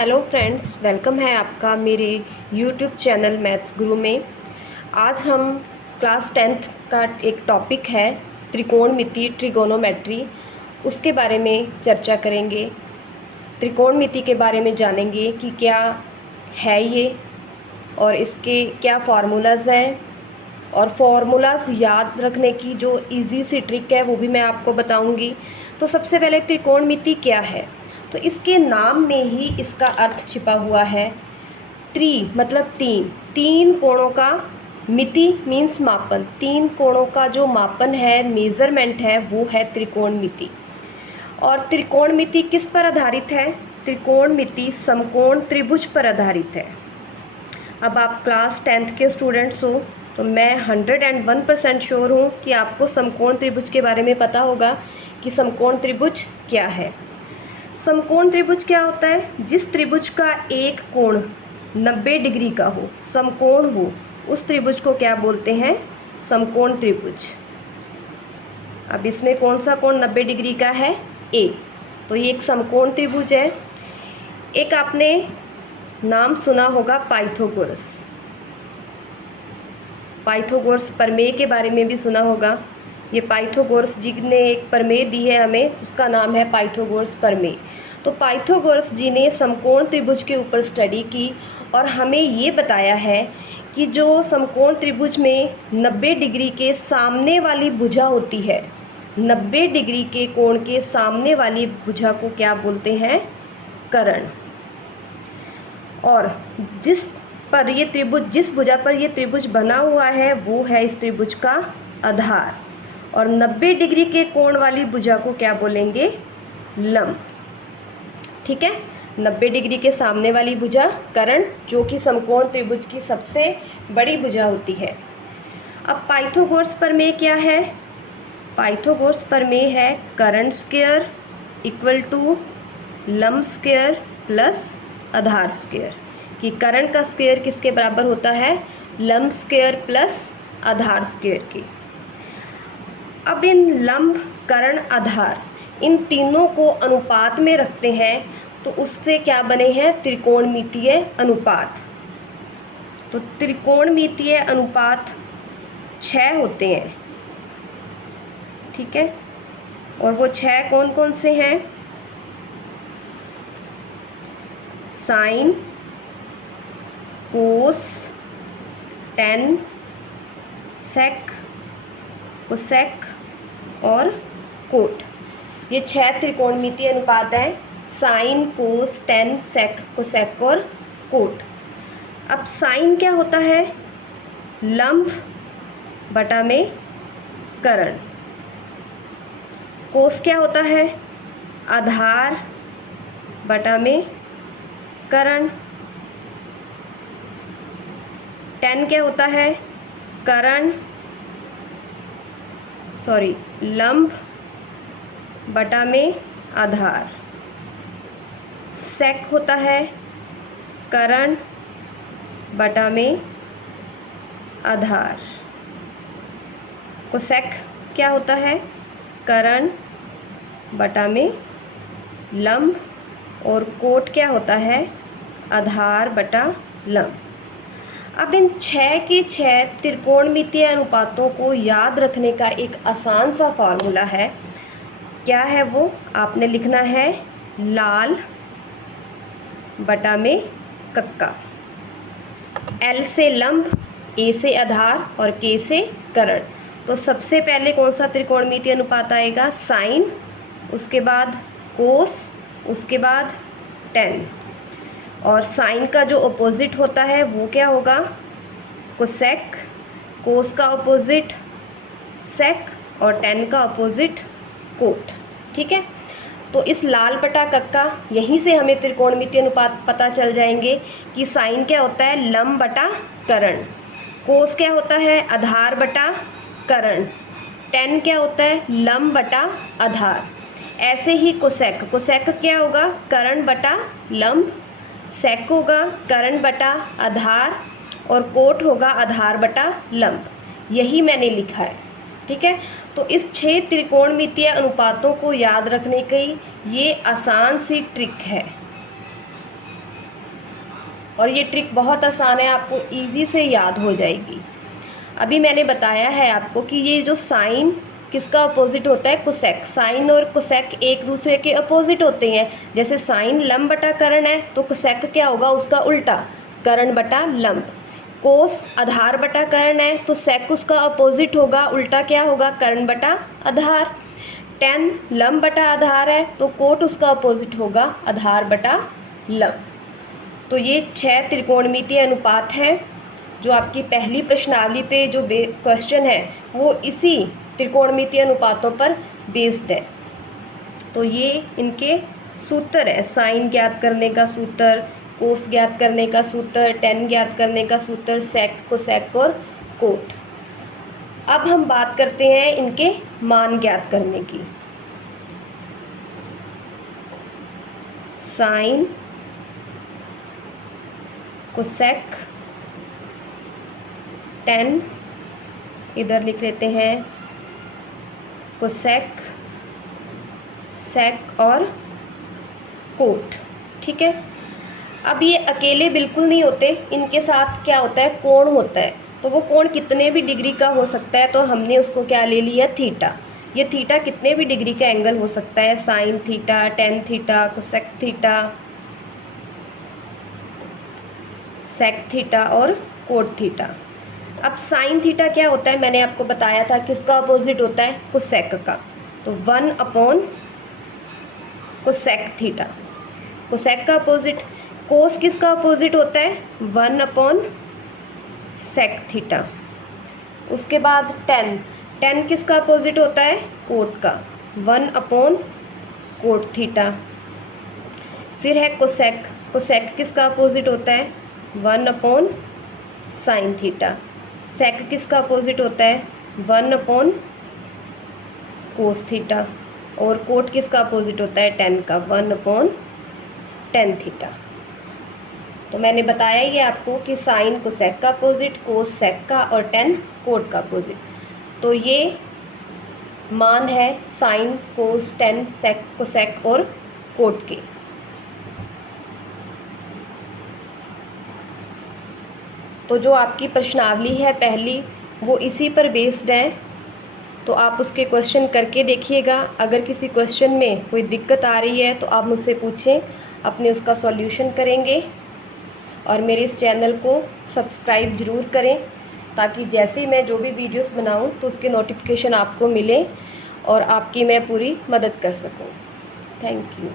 Hello friends, welcome है आपका मेरे यूट्यूब चैनल मैथ्स गुरु में। आज हम क्लास 10th का एक टॉपिक है त्रिकोणमिति, ट्रिगोनोमेट्री, उसके बारे में चर्चा करेंगे। त्रिकोणमिति के बारे में जानेंगे कि क्या है ये और इसके क्या फार्मूलाज हैं, और फार्मूलाज याद रखने की जो इजी सी ट्रिक है वो भी मैं आपको बताऊंगी। तो सबसे पहले त्रिकोणमिति क्या है, तो इसके नाम में ही इसका अर्थ छिपा हुआ है। मतलब तीन कोणों का, मिति मीन्स मापन, तीन कोणों का जो मापन है, मेज़रमेंट है, वो है त्रिकोणमिति। और त्रिकोणमिति किस पर आधारित है? त्रिकोणमिति समकोण त्रिभुज पर आधारित है। अब आप क्लास 10th के स्टूडेंट्स हो तो मैं 101% श्योर हूँ कि आपको समकोण त्रिभुज के बारे में पता होगा कि समकोण त्रिभुज क्या है। समकोण त्रिभुज क्या होता है? जिस त्रिभुज का एक कोण 90 डिग्री का हो, समकोण हो, उस त्रिभुज को क्या बोलते हैं? समकोण त्रिभुज। अब इसमें कौन सा कोण 90 डिग्री का है? ए। तो ये एक समकोण त्रिभुज है। एक आपने नाम सुना होगा पाइथागोरस। पाइथागोरस प्रमेय के बारे में भी सुना होगा। ये पाइथागोरस जी ने एक प्रमेय दी है हमें, उसका नाम है पाइथागोरस प्रमेय। तो पाइथागोरस जी ने समकोण त्रिभुज के ऊपर स्टडी की और हमें ये बताया है कि जो समकोण त्रिभुज में 90 डिग्री के सामने वाली भुजा होती है, 90 डिग्री के कोण के सामने वाली भुजा को क्या बोलते हैं? कर्ण। और जिस भुजा पर ये त्रिभुज बना हुआ है वो है इस त्रिभुज का आधार। और 90 डिग्री के कोण वाली भुजा को क्या बोलेंगे? लंब। ठीक है, 90 डिग्री के सामने वाली भुजा कर्ण, जो कि समकोण त्रिभुज की सबसे बड़ी भुजा होती है। अब पाइथागोरस प्रमेय क्या है? पाइथागोरस प्रमेय है कर्ण स्क्वायर इक्वल टू लंब स्क्वायर प्लस आधार स्क्वायर, कि कर्ण का स्क्वायर किसके बराबर होता है? लंब स्क्वायर प्लस आधार स्क्वायर की। अब इन लंब, कर्ण, आधार, इन तीनों को अनुपात में रखते हैं तो उससे क्या बने हैं? त्रिकोणमितीय अनुपात। तो त्रिकोणमितीय अनुपात 6 होते हैं। ठीक है, और वो 6 कौन कौन से हैं? साइन, कोस, टेन, सेक, कोसेक और कोट। ये 6 त्रिकोणमितीय अनुपात हैं। साइन, कोस, टेन, सेक, कोसेक और कोट। अब साइन क्या होता है? लंब बटा में कर्ण। कोस क्या होता है? आधार बटा में कर्ण। टेन क्या होता है? लंब बटा में आधार। सेक होता है कर्ण बटा में आधार। कोसेक क्या होता है? कर्ण बटा में लंब। और कोट क्या होता है? आधार बटा लंब। अब इन 6 के 6 त्रिकोणमितीय अनुपातों को याद रखने का एक आसान सा फार्मूला है। क्या है वो? आपने लिखना है लाल बटा में कक्का। एल से लंब, ए से आधार और के से कर्ण। तो सबसे पहले कौन सा त्रिकोणमितीय अनुपात आएगा? साइन, उसके बाद कोस, उसके बाद टेन। और साइन का जो अपोजिट होता है वो क्या होगा? कोसेक। कोस का अपोजिट सेक और टेन का अपोजिट कोट। ठीक है, तो इस लाल बटा कक्का, यहीं से हमें त्रिकोणमितीय अनुपात पता चल जाएंगे कि साइन क्या होता है? लंब बटा कर्ण। कोस क्या होता है? आधार बटा कर्ण। टेन क्या होता है? लंब बटा आधार। ऐसे ही कोसेक, कोसेक क्या होगा? कर्ण बटा लंब। सेक होगा कर्ण बटा आधार और कोट होगा आधार बटा लंब। यही मैंने लिखा है। ठीक है, तो इस 6 त्रिकोणमितीय अनुपातों को याद रखने की ये आसान सी ट्रिक है। और ये ट्रिक बहुत आसान है, आपको ईज़ी से याद हो जाएगी। अभी मैंने बताया है आपको कि ये जो साइन किसका अपोजिट होता है, कोसेक। साइन और कोसेक एक दूसरे के अपोजिट होते हैं। जैसे साइन लंब बटा कर्ण है तो कोसेक क्या होगा, उसका उल्टा, कर्ण बटा लंब। कोस आधार बटा कर्ण है तो सेक उसका अपोजिट होगा, उल्टा क्या होगा, कर्ण बटा आधार। टेन लंब बटा आधार है तो कोट उसका अपोजिट होगा, आधार बटा लंब। तो ये 6 त्रिकोणमितीय अनुपात हैं जो आपकी पहली प्रश्नावली पे जो क्वेश्चन है वो इसी त्रिकोणमितीय अनुपातों पर बेस्ड है। तो ये इनके सूत्र है, साइन ज्ञात करने का सूत्र, कोस ज्ञात करने का सूत्र, टेन ज्ञात करने का सूत्र, सेक, कोसेक और कोट। अब हम बात करते हैं इनके मान ज्ञात करने की। साइन, कोसेक, टेन, इधर लिख लेते हैं कोसेक, सेक और कोट। ठीक है। अब ये अकेले बिल्कुल नहीं होते, इनके साथ क्या होता है, कोण होता है। तो वो कोण कितने भी डिग्री का हो सकता है, तो हमने उसको क्या ले लिया, थीटा। ये थीटा कितने भी डिग्री का एंगल हो सकता है, sine theta, tan theta, cosec theta, sec theta और कोट थीटा। अब साइन थीटा क्या होता है, मैंने आपको बताया था किसका अपोजिट होता है, कोसेक का। तो 1 अपॉन कोसेक थीटा, कोसेक का अपोजिट। कोस किसका अपोजिट होता है, 1 अपॉन सेक थीटा। उसके बाद टेन, टेन किसका अपोजिट होता है, कोट का, 1 अपॉन कोट थीटा। फिर है कोसेक, कोसेक किसका अपोजिट होता है, 1 अपॉन साइन थीटा। सेक किसका अपोजिट होता है, 1 अपॉन कोस थीटा। और कोट किसका अपोजिट होता है, टेन का, 1 अपॉन टेन थीटा। तो मैंने बताया ये आपको कि साइन कोसेक का अपोजिट, कोस सेक का और टेन कोट का अपोजिट। तो ये मान है साइन, कोस, टेन, सेक, कोसेक और कोट के। तो जो आपकी प्रश्नावली है पहली, वो इसी पर बेस्ड है। तो आप उसके क्वेश्चन करके देखिएगा। अगर किसी क्वेश्चन में कोई दिक्कत आ रही है तो आप मुझसे पूछें, अपने उसका सॉल्यूशन करेंगे। और मेरे इस चैनल को सब्सक्राइब ज़रूर करें ताकि जैसे मैं जो भी वीडियोस बनाऊं तो उसके नोटिफिकेशन आपको मिले और आपकी मैं पूरी मदद कर सकूं। Thank you.